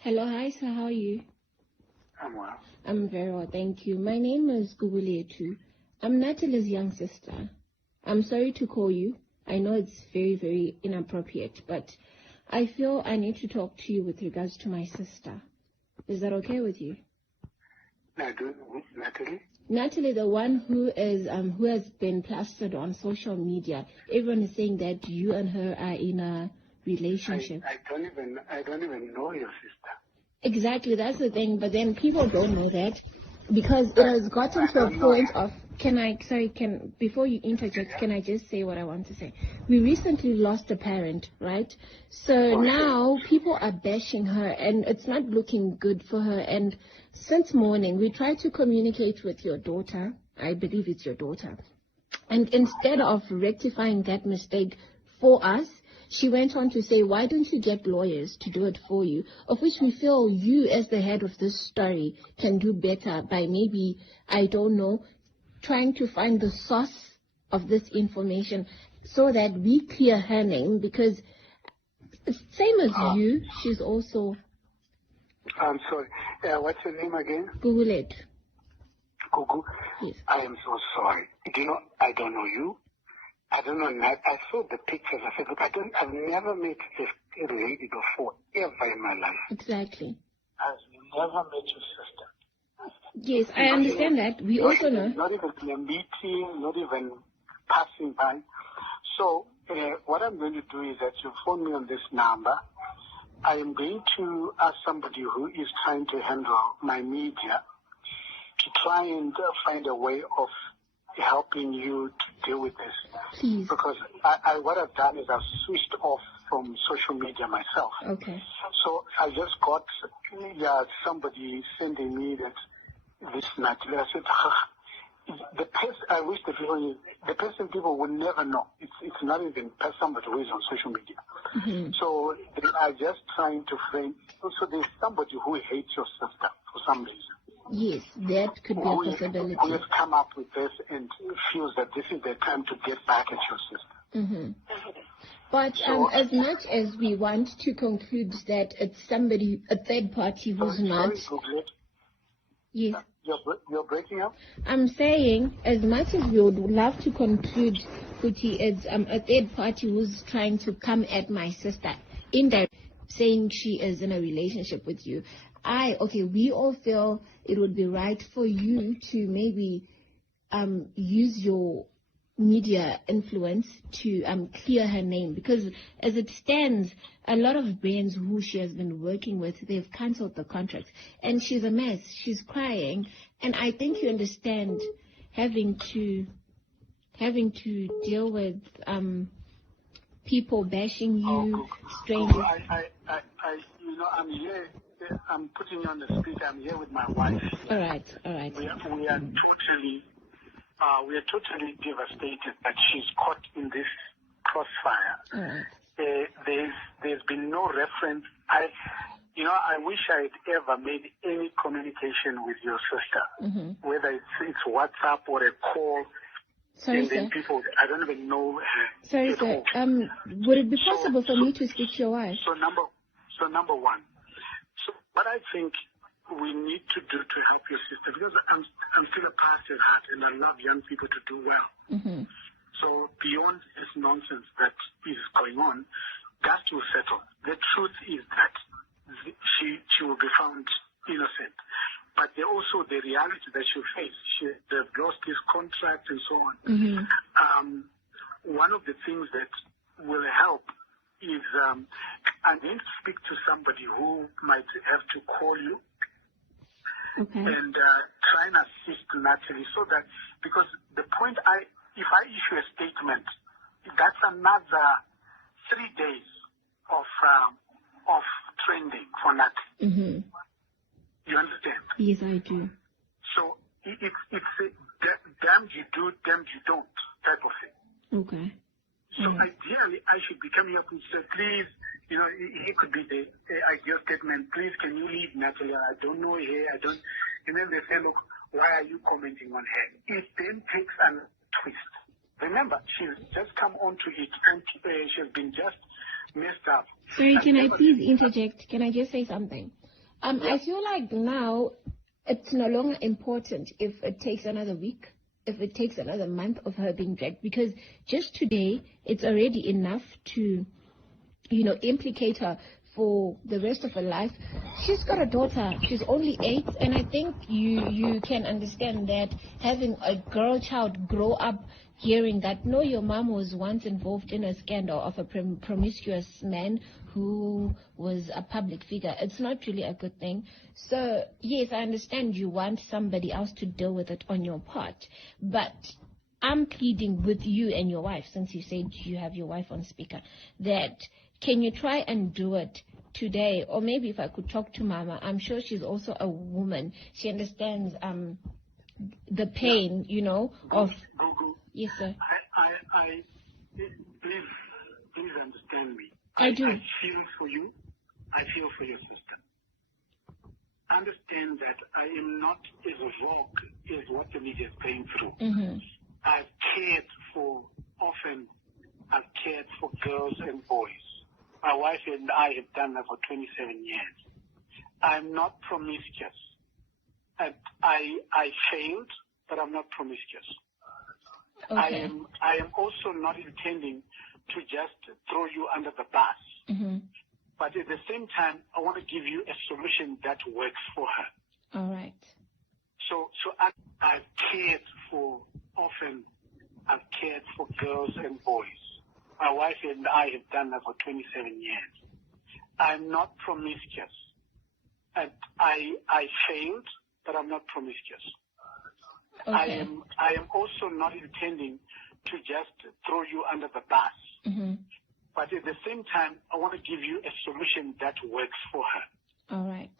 Hello, hi, sir. How are you? I'm well. I'm very well, thank you. My name is Guguletu. I'm Natalie's young sister. I'm sorry to call you. I know it's very, very inappropriate, but I feel I need to talk to you with regards to my sister. Is that okay with you? Natalie? Natalie, the one who has been plastered on social media. Everyone is saying that you and her are in a relationship. I don't even know your sister. Exactly, that's the thing. But then people don't know that because it has gotten to a point of. Before you interject, can I just say what I want to say? We recently lost a parent, right? So now people are bashing her, and it's not looking good for her. And since morning, we tried to communicate with your daughter. I believe it's your daughter. And instead of rectifying that mistake for us, she went on to say, why don't you get lawyers to do it for you? Of which we feel you, as the head of this story, can do better by maybe, I don't know, trying to find the source of this information so that we clear her name, because same as you, she's also... I'm sorry. What's your name again? Google it. Gugu? Yes. I am so sorry. Do you know, I don't know you. I don't know Nat. I saw the pictures. I said, look, I've never met this lady before, ever in my life. Exactly. I've never met your sister. Yes, I understand that. We also know. Not even in a meeting, not even passing by. So what I'm going to do is that you phone me on this number. I am going to ask somebody who is trying to handle my media to try and find a way of helping you to deal with this. Please. Because what I've done is I've switched off from social media myself. Okay. So I just got somebody sending me that this night. I said, the person, I wish the person people would never know. It's not even somebody who is on social media. Mm-hmm. So they are just trying to frame. So there's somebody who hates your sister for some reason. Yes, that could be a possibility. Who has come up with this and feels that this is the time to get back at your sister. Mm-hmm. But as much as we want to conclude that it's somebody, a third party who's not... Yes. You're breaking up? I'm saying, as much as we would love to conclude, Kuti, it's a third party who's trying to come at my sister, indirectly saying she is in a relationship with you. We all feel it would be right for you to maybe use your media influence to clear her name, because as it stands, a lot of brands who she has been working with, they've cancelled the contract, and she's a mess. She's crying, and I think you understand having to deal with people bashing you, strangers. I'm here. I'm putting you on the speaker. I'm here with my wife. All right. We are totally devastated that she's caught in this crossfire. All right. There's been no reference. I wish I had ever made any communication with your sister, whether it's WhatsApp or a call. Sorry, and then sir. People, I don't even know her. Sorry, sir. Would it be possible for me to speak to your wife? So number one. So what I think we need to do to help your sister, because I'm still a pastor at heart and I love young people to do well. Mm-hmm. So beyond this nonsense that is going on, that will settle. The truth is that she will be found innocent. But also the reality that she'll face. They've lost his contract and so on. Mm-hmm. One of the things that will help is I need to speak to somebody who might have to call you and try and assist Natalie, so that, because the point if I issue a statement, that's another 3 days of trending for Natalie. Mm-hmm. You understand? Yes, I do. So it's a damned you do, damned you don't type of thing. Okay. So ideally, I should be coming up and say, please, he could be the ideal statement. Please, can you leave Natalie? I don't know her. And then they say, look, why are you commenting on her? It then takes a twist. Remember, she's just come onto it. She's been just messed up. Sorry, can I please interject? Can I just say something? I feel like now it's no longer important if it takes another week, if it takes another month of her being dragged, because just today it's already enough to, implicate her for the rest of her life. She's got a daughter. She's only 8, and I think you can understand that having a girl child grow up hearing that, no, your mom was once involved in a scandal of a promiscuous man who was a public figure. It's not really a good thing. So, yes, I understand you want somebody else to deal with it on your part, but I'm pleading with you and your wife, since you said you have your wife on speaker, that can you try and do it today? Or maybe if I could talk to Mama, I'm sure she's also a woman. She understands the pain, of... Gugu. Yes, sir. Please understand me. I do. I feel for you. I feel for your sister. Understand that I am not as vogue as what the media is going through. Mm-hmm. I've cared for girls and boys. My wife and I have done that for 27 years. I'm not promiscuous. I failed, but I'm not promiscuous. Okay. I am also not intending to just throw you under the bus. Mm-hmm. But at the same time, I want to give you a solution that works for her. All right. So I've cared for girls and boys. My wife and I have done that for 27 years. I'm not promiscuous. I failed, but I'm not promiscuous. Okay. I am also not intending to just throw you under the bus. Mm-hmm. But at the same time, I want to give you a solution that works for her. All right.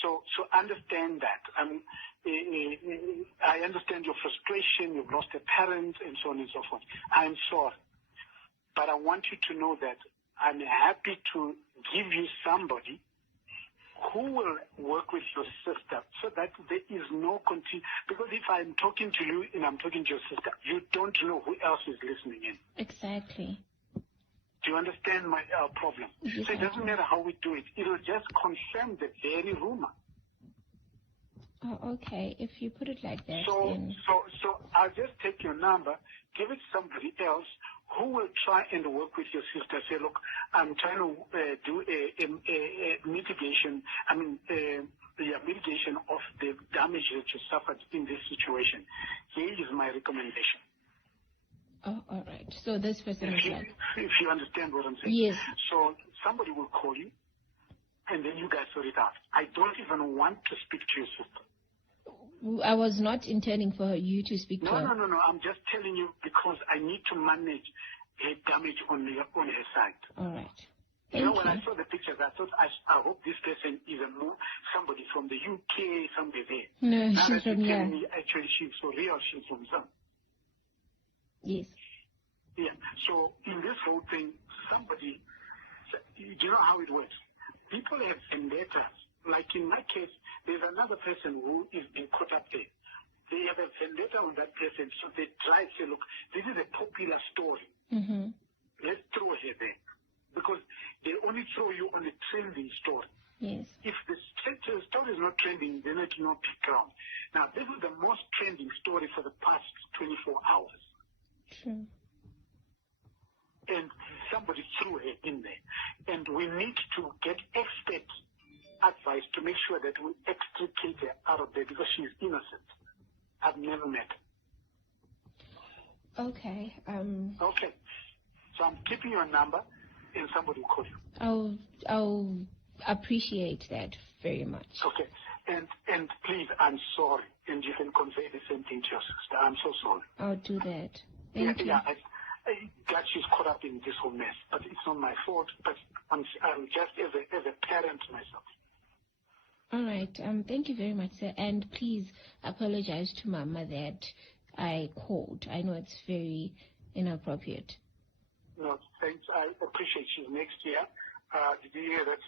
So understand that. I understand your frustration. You've lost a parent and so on and so forth. I'm sorry. But I want you to know that I'm happy to give you somebody who will work with your sister so that there is no because if I'm talking to you and I'm talking to your sister, you don't know who else is listening in. Exactly. Do you understand my problem? Yes, so it doesn't matter how we do it. It will just confirm the very rumor. Oh, okay. If you put it like that, So then... So I'll just take your number, give it to somebody else who will try and work with your sister. Say, look, I'm trying to do a mitigation. Mitigation of the damage that you suffered in this situation. Here is my recommendation. Oh, all right. So this person is like... If you understand what I'm saying. Yes. So somebody will call you, and then you guys sort it out. I don't even want to speak to your sister. I was not intending for you to speak to her. No. I'm just telling you because I need to manage her damage on her side. All right. When I saw the pictures, I thought, I hope this person is somebody from the UK, somebody there. No, now she's from here. me, actually, she's for real. She's from Zam. Yes. Yeah. So in this whole thing, somebody, do you know how it works? People have vendettas. Like in my case, there's another person who is being caught up there. They have a vendetta on that person, so they try to say, look, this is a popular story. Mm-hmm. Let's throw her there. Because they only throw you on a trending story. Yes. If the story is not trending, then it will not pick ground. Now, this is the most trending story for the past 24 hours. True. And somebody threw her in there. And we need to get expert advice to make sure that we extricate her out of there because she's innocent. I've never met her. Okay. Okay. So I'm keeping your number and somebody will call you. I'll appreciate that very much. Okay. And please, I'm sorry. And you can convey the same thing to your sister. I'm so sorry. I'll do that. Thank you. Yeah, I got she's caught up in this whole mess, but it's not my fault. But I'm just as a parent myself. All right. Thank you very much, sir. And please apologize to Mama that I called. I know it's very inappropriate. No, thanks. I appreciate she's next year. Did you hear that?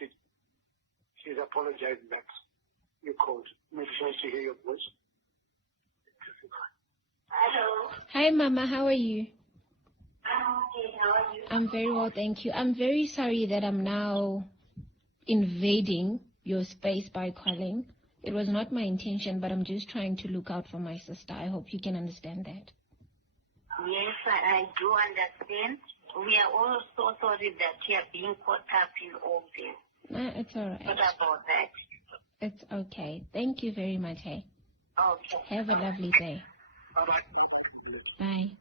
She's apologizing that you called. Maybe she wants to hear your voice. Hello. Hi, Mama. How are you? I'm okay. How are you? I'm very well, thank you. I'm very sorry that I'm now invading your space by calling. It was not my intention, but I'm just trying to look out for my sister. I hope you can understand that. Yes, I do understand. We are all so sorry that you are being caught up in all this. No, it's all right. What about that? It's okay. Thank you very much, hey. Okay. Have a lovely day. Bye-bye. Bye.